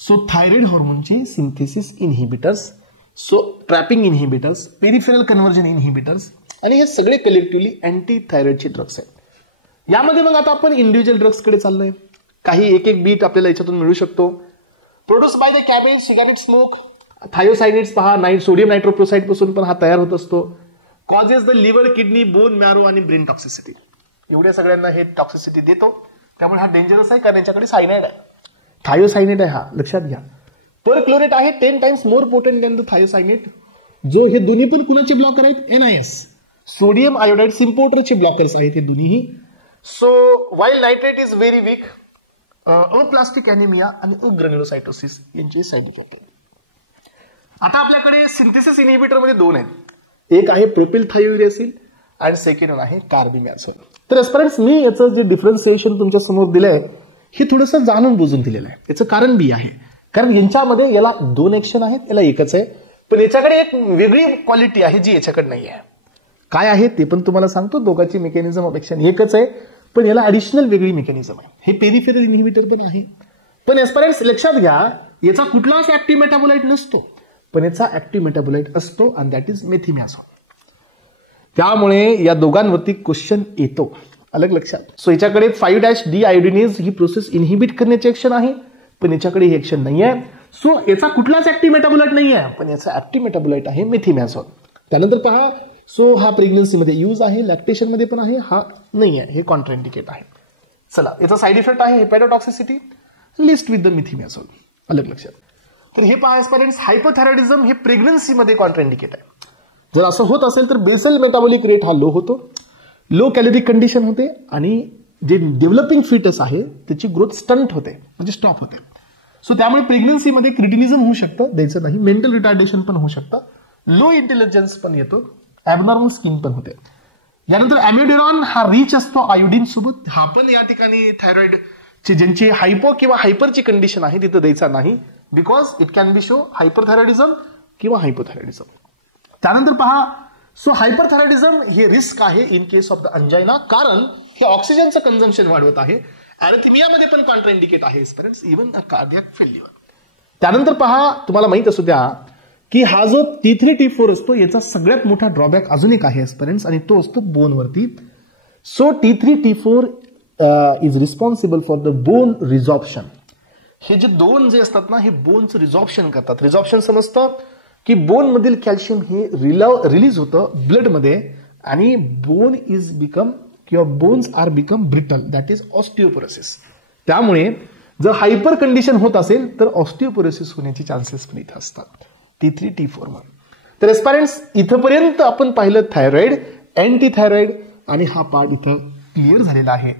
सो थायरॉइड हॉर्मोनचे synthesis inhibitors, so trapping inhibitors, peripheral conversion inhibitors आणि हे सगळे कलेक्टिव्हली अँटी थायरॉइडचे ड्रग्स आहेत. यामध्ये मग आता आपण इंडिव्हिज्युअल ड्रग्सकडे चाललोय. काही एक बीट आपल्याला याच्यातून मिळू शकतो. Produce by the cabbage, cigarette smoke. Thiocyanates पहा, सोडियम नायट्रोप्रोसाइड पासून पण हा तयार होत असतो. Causes the liver, kidney, bone marrow आणि ब्रेन टॉक्सिसिटी. एवढ्या सगळ्यांना हे टॉक्सिसिटी देतो, त्यामुळे हा डेंजरस आहे, कारण याच्याकडे सायनाइड आहे. थायोसायनेट आहे हा, लक्षात घ्या. परक्लोरेट आहे 10 times more potent than the thiocyanate. जो हे दोन्ही पण कुणाचे ब्लॉकर आहेत? NIS. सोडियम आयोडाईड सिम्पोर्टरचे ब्लॉकर्स आहेत हे दोन्हीही. So while nitrate is very weak, aplastic anaemia आणि अग्रॅन्युलोसायटोसिस यांचे साईड इफेक्ट आहेत. आता आपल्याकडे सिंथेसिस इनहिबिटर मध्ये दोन आहेत. एक आहे प्रोपिल थायोयुरेसिल आणि सेकंड वन आहे कार्बिमॅझोल. तर एस्पिरंट्स मी याचं जे डिफरन्सिएशन तुमच्या समोर दिलंय हे थोडंसं जाणून बुजून दिलेलं आहे. याचं कारण बी आहे, कारण यांच्यामध्ये याला दोन ऍक्शन आहेत, याला एकच आहे, पण याच्याकडे एक वेगळी क्वालिटी आहे जी याच्याकडे नाही आहे. काय आहे ते पण तुम्हाला सांगतो. दोघांची मेकॅनिझम ऑफ ऍक्शन एकच आहे, पण याला ऍडिशनल वेगळी मेकॅनिझम आहे. हे पेरिफेरल इनहिबिटर पण आहे, पण एस्पिरंट्स लक्षात घ्या याचा कुठलाच ऍक्टिव्ह मेटाबोलाइट नसतो, पण याचा ऍक्टिव्ह मेटाबोलाइट असतो आणि दॅट इज मेथिमॅझोल. त्यामुळे या दोघांवरती क्वेश्चन येतो, अलग लक्षात. सो याच्याकडे 5-D आयोडिनेज ही प्रोसेस इनहिबिट करण्याची ऍक्शन आहे, पण याच्याकडे ही ऍक्शन नाही आहे. सो याचा कुठलाच ऍक्टिव्ह मेटाबोलाइट नाही आहे, पण याचा ऍक्टिव्ह मेटाबोलाइट आहे मेथिमॅझोल. त्यानंतर पहा, सो हा प्रेग्नन्सीमध्ये यूज आहे, लॅक्टेशन मध्ये पण आहे, हा नाही आहे, हे कॉन्ट्राइंडिकेट आहे. चला, याचा साईड इफेक्ट आहे हेपॅटोटॉक्सिसिटी, लिस्ट विथ द मेथिमॅझोल, अलग लक्षात. तर हे पहा एस्पिरंट्स, हायपोथायरॉइडिझम हे प्रेग्नन्सीमध्ये कॉन्ट्राइंडिकेट आहे. जर असं होत असेल तर बेसल मेटाबॉलिक रेट हा लो होतो, लो कॅलरिक कंडिशन होते आणि जे डेव्हलपिंग फिटस आहे त्याची ग्रोथ स्टंट होते, म्हणजे स्टॉप होते. सो त्यामुळे प्रेग्नन्सीमध्ये क्रिटिनिझम होऊ शकतं, द्यायचं नाही. मेंटल रिटार्डेशन पण होऊ शकतं, लो इंटेलिजन्स पण येतो, ॲबनॉर्मल स्किन पण होते. यानंतर ॲम्युडेरॉन हा रिच असतो आयोडीन सोबत, हा पण या ठिकाणी थायरॉइडची ज्यांची हायपो किंवा हायपरची कंडिशन आहे तिथं द्यायचा नाही, because it can be show hyperthyroidism किंवा हायपोथायरॉइडिझम. त्यानंतर पहा, सो हायपरथायरॉइडिझम हे रिस्क आहे in case of the angina, कारण हे ऑक्सिजनचं कंझम्पशन वाढवत आहे. अरिथमियामध्ये पण कॉन्ट्राइंडिकेट आहे एस्पिरंट्स, इव्हन अ कार्डियाक फेल्युअर. त्यानंतर पहा, तुम्हाला माहित असू द्या की हा जो T3 T4 असतो याचा सगळ्यात मोठा ड्रॉबॅक अजून एक आहे एस्पिरंट्स, आणि तो असतो बोनवरती. So T3 T4 is responsible for the bone resorption. हे जे दोन जे असतात ना, हे बोनचं रिझॉर्प्शन करतात. रिझॉर्प्शन समजतं की बोन मधील कॅल्शियम हे रिलीज होतं ब्लडमध्ये, आणि बोन इज बिकम किंवा bones are become brittle, that is osteoporosis. त्यामुळे जर हायपर कंडिशन होत असेल तर ऑस्टिओपोरोसिस होण्याचे चान्सेस पण इथं असतात T3 T4 मध्ये. तर एस्पिरंट्स, इथंपर्यंत आपण पाहिलं थायरॉइड, अँटी थायरॉइड, आणि हा पार्ट इथं क्लिअर झालेला आहे.